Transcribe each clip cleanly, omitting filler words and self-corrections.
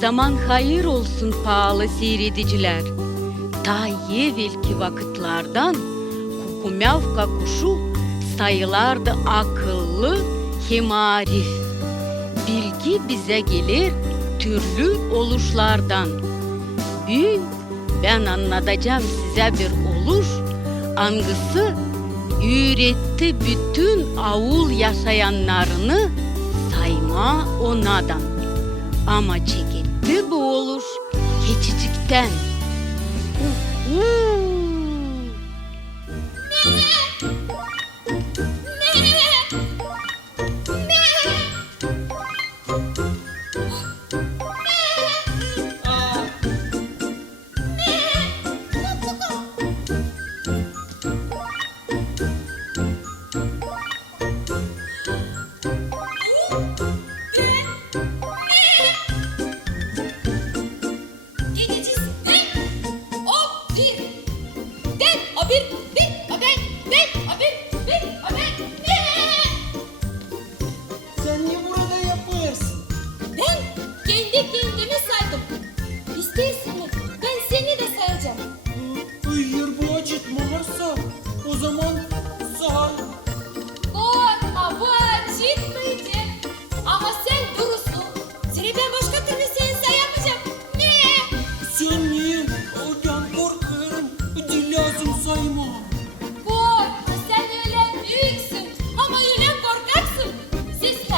Zaman hayır olsun pahalı seyrediciler. Ta evvelki vakitlerden kukumyavka kuşu sayılardı akıllı hem arif. Bilgi bize gelir türlü oluşlardan. Bugün ben anlatacağım size bir oluş. Angisi üretti bütün avul yaşayanlarını Saymaa Onadan. Ama çekitti bu oluş keçicikten. Sen niye burada yapıyorsun? Ben kendi kendimi saydım. İstersen ben seni de sayacağım. Hayır, bu acıtmazsa o zaman say. Korkma, bu acıtmayacak. Ama sen durursun. Seni ben başka türlü seni sayamayacağım. Ne? Sen niye? Ben korkarım. Lazım sayma. Korkma, sen öyle büyüksün. Ama öyle korkaksın. Sesle.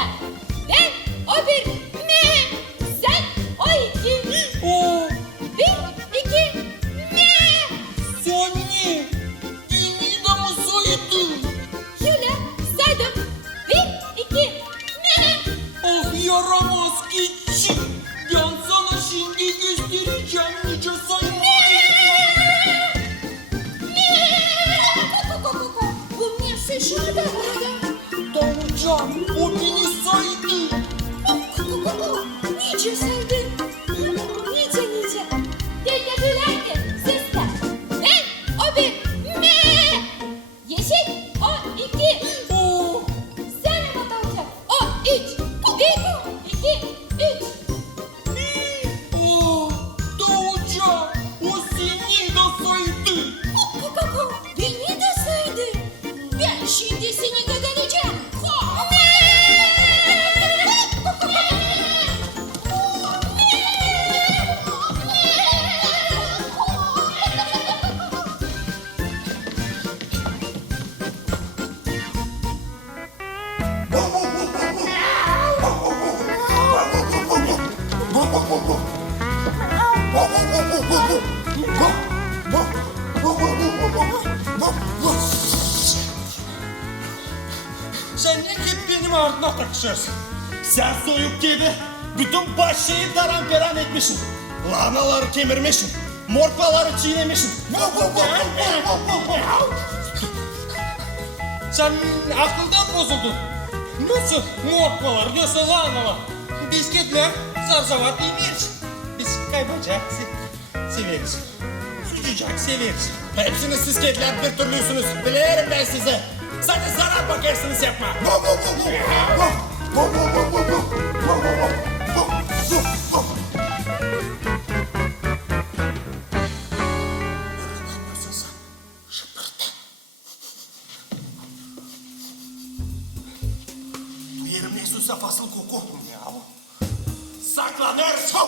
Ben o bir ne? Sen o iki. O Bir, iki, ne? sen niye? Beni de mi saydın? Şöyle saydım. Bir, iki, ne? Ah yaramaz Keçi. Ben sana şimdi göstereceğim nice saymayı. Bu ne şaşırdı burada? Davulcan, o beni saydı. Niçin saydın? Niçin? Dediler ki sesle. Ben o bir me. Yeşil o iki. O Sen ne olacak? O üç. Bir, iki, üç. Davulcan, o seni de saydı. Beni de saydı. Ben şimdi seni gaganacağım. Sen ne gibi benim ardına takışırsın? Sen soyup gibi bütün bahçeyi taramperam etmişsin. Lahanaları kemirmişsin. Morkvaları çiğnemişsin. Sen akıldan bozuldun. Nasıl morkvalar diyorsa lahanalar? Bisketler zarzavat yemeyiz. Biz kaybacak severiz. Sucacak severiz. Hepsini sisketler bir türlüsünüz. Bilirim ben size. Sadece zarar bakarsınız yapma. Yerim ne susa fasıl koku. Saklanırsın.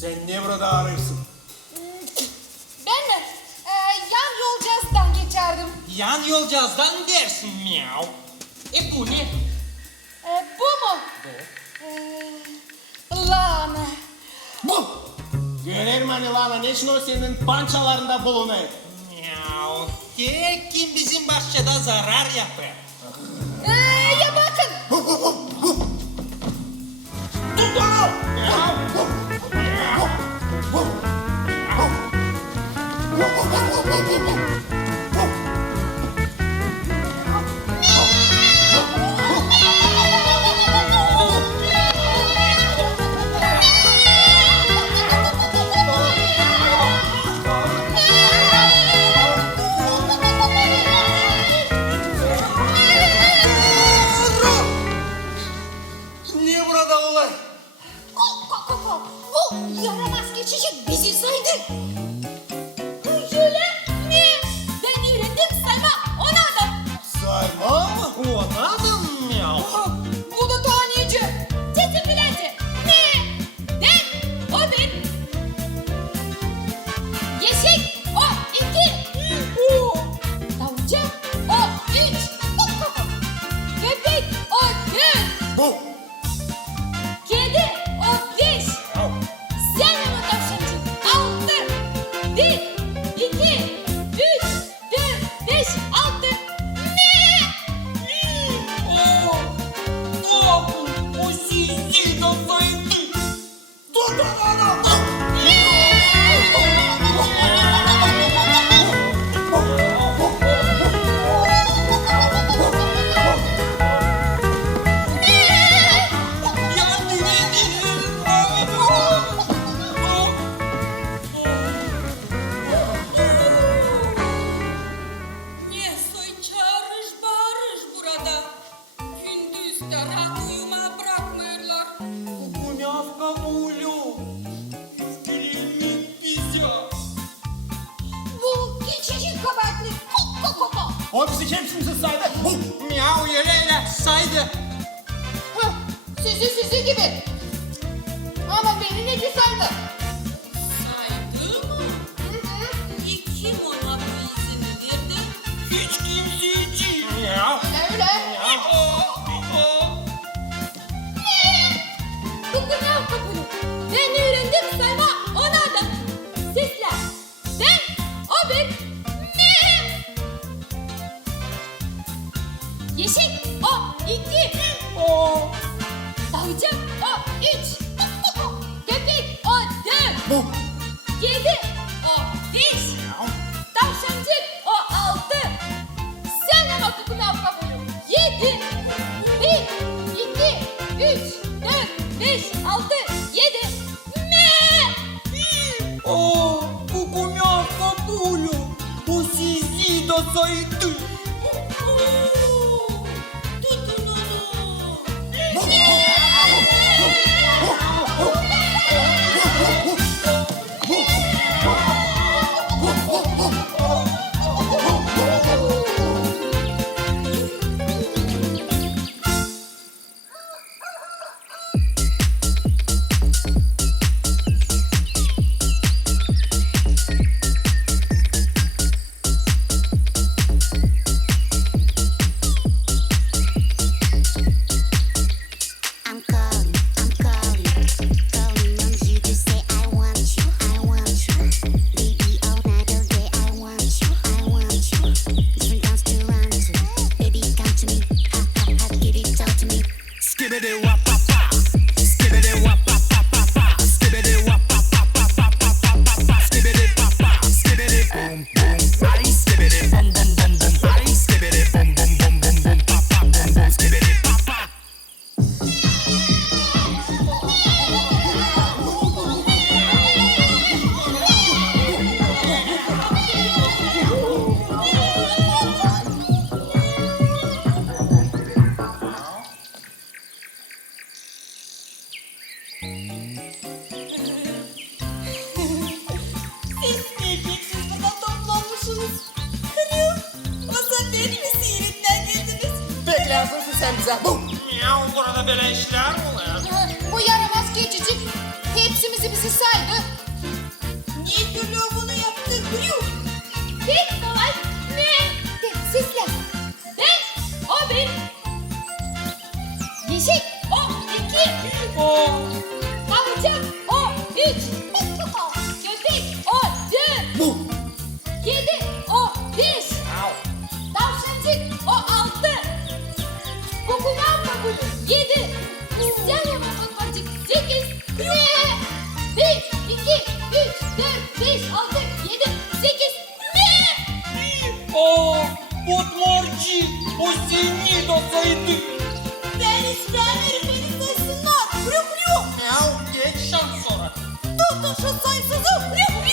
Sen ne burada arıyorsun? Ben yan yolcazdan geçerdim. Yan yolcazdan dersin miyav. Bu ne? Bu mu? Lahana. Bu! Görelim hani lana ne için o senin pançalarında bulunuyor? Miyav. Kim bizim bahçede zarar yapar? Ya bakın. Tut onu! Miyav. Niye burada olay? Bu yaramaz geçecek bizi saydı. Öyle mi? Ben öğrendim Saymaa Onadan. Sayma mı? Onadan mı ya? Bu da tanıyıcı. Çetin bileci. Ne? Ben o bir. Yeşil o iki. Tavukçu o üç. Köpek o dört. Kedi o beş. Sen ama tavşancı altı. Bir, iki, üç, dört, beş, altı. Ne? O sizi de saydı. Dur da ana. Yardım edin. Ne soy çağırış bağırış burada. Gündüz de rahat uyuma bırakmıyorlar. Кукумявка улю. Вкелемен пися. Bu geçici kabahatli. Koko. O bizi kimsiniz saydı? Miau öyle saydı. Sizi gibi. Ama beni ne saydı? Saydı mı? Kim ona bu izini verdi? Hiç kimseci. Miau. Öyle. Bugün ne yapalım? Ben öğrendim Saymaa Onadan. Sizler. Ben o bir. Ne? Yeşil o iki. Tavcı o üç. Köpek o dört. Kedi o beş. Tavşancık o altı. Sen ama kukumya kabulüm. Yedi. Bir, iki, üç, dört, beş, altı, yedi. Me. Кукумявка улю. O sizi de saydı. Tutun onu. I'm calling on you to say I want you. Baby, all night, all day, I want you. Different dance to run to. Baby, come to me, give it all to me. Skibbity wap pop pop, skibbity wap pop pop pop pop, skibbity wap pop pop pop pop pop pop pop, skibbity pop pop, skibbity boom boom, ay skibbity boom boom boom boom, ay skibbity boom boom boom boom boom, pop pop boom boom, skibbity pop pop. Siz erkeksiz burada toplanmışsınız. Kırıyor. Masa beni mi sihirimden geldiniz? Beklersin sen bize. Miau burada böyle işler mi oluyor? Bu yaramaz geçici. Hepsimizi bizi saydı. Niye türlü bunu yaptı? Kırıyor. Bir kolay ne? Sizler. Ben o bir. Yeşil o iki. Tavşan o üç. Köpek o dört. Kedi o beş. Tavşancık o altı. Kokulan kabulü yedi. Sen ama koparcık sekiz. Bir, iki, üç, dört, beş, altı, yedi, sekiz. Ne? dostaydı. Ben istemiyorum, beni sayısınlar. Hırı hırı. Ya geç şans sonra. Tutun şu sayısızı. Hırı hırı.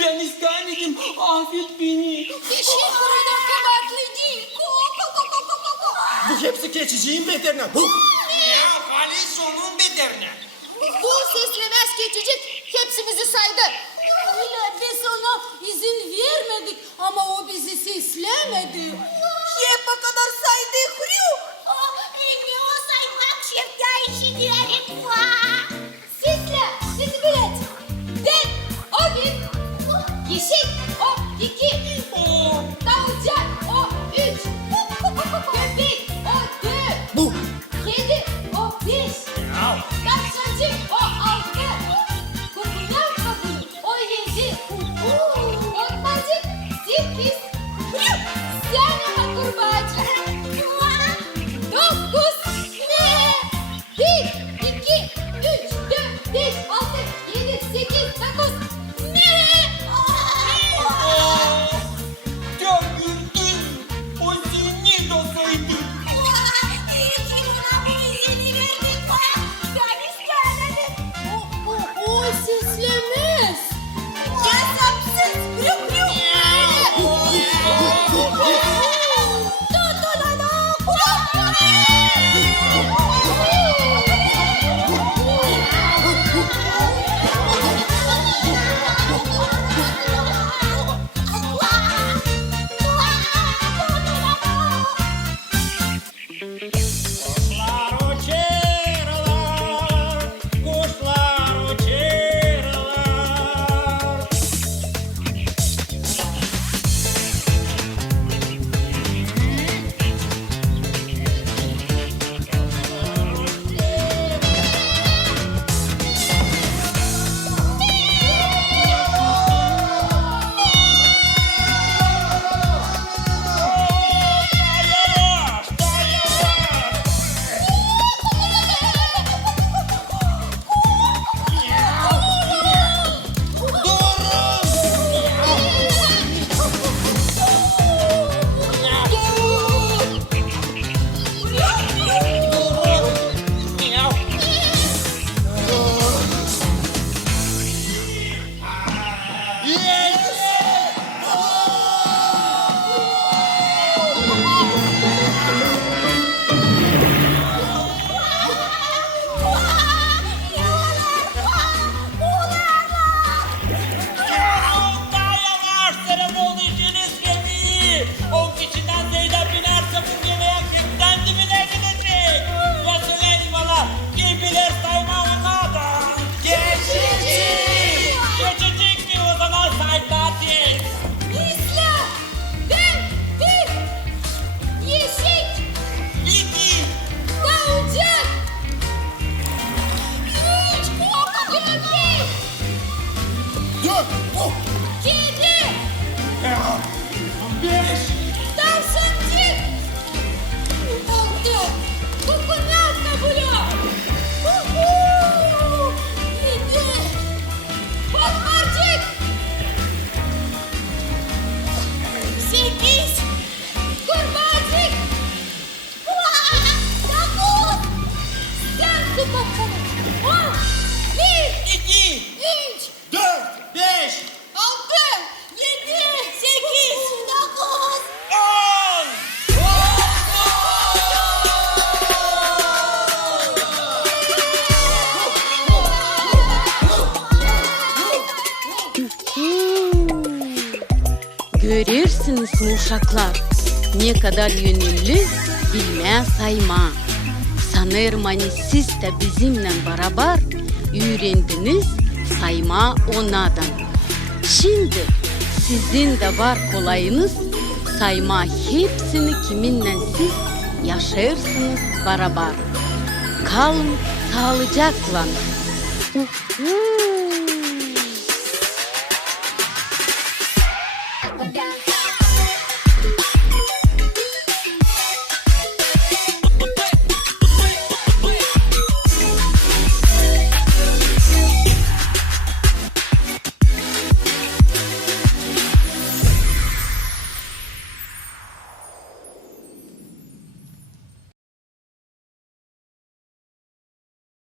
Ben istemedim. Affet beni. Dişin burada kabaklı değil. Bu hepsi keçiciğin beterine. Ya Halis onun beterine. Bu seslemez keçicik hepsimizi saydı. Öyle biz ona izin vermedik ama o bizi seslemedi. Hep o kadar saydı. Hırı. Ne o saymak şefta işi diyelim. Sesle, sesi bilet. Den, o bir. Yeşil, o iki. Davulcan, o üç. Köpek, o dört. Bu. Kedi, o beş. Kapsancı, o altı. Kukular kapı, o yedi. Otmacık, sekiz. Sen ama kurbağacık. Dokuz. Ne? Bir, iki, üç, dört, beş, altı, yedi, sekiz, dokuz. Ne? Gördün. O seni dostaydı. O seslemez. Hesapsız. Hırı hırı. Kuşlar uçurlar, kuşlar uçurlar. Kedi. Tavşancık. Görürsünüz mü uşaklar, ne kadar yönümlü bilmeye sayma. Sanırım hani siz de bizimle beraber öğrendiniz sayma onadan. Şimdi sizin de var kolayınız sayma hepsini kiminle siz yaşarsınız beraber. Kalın sağlıcakla.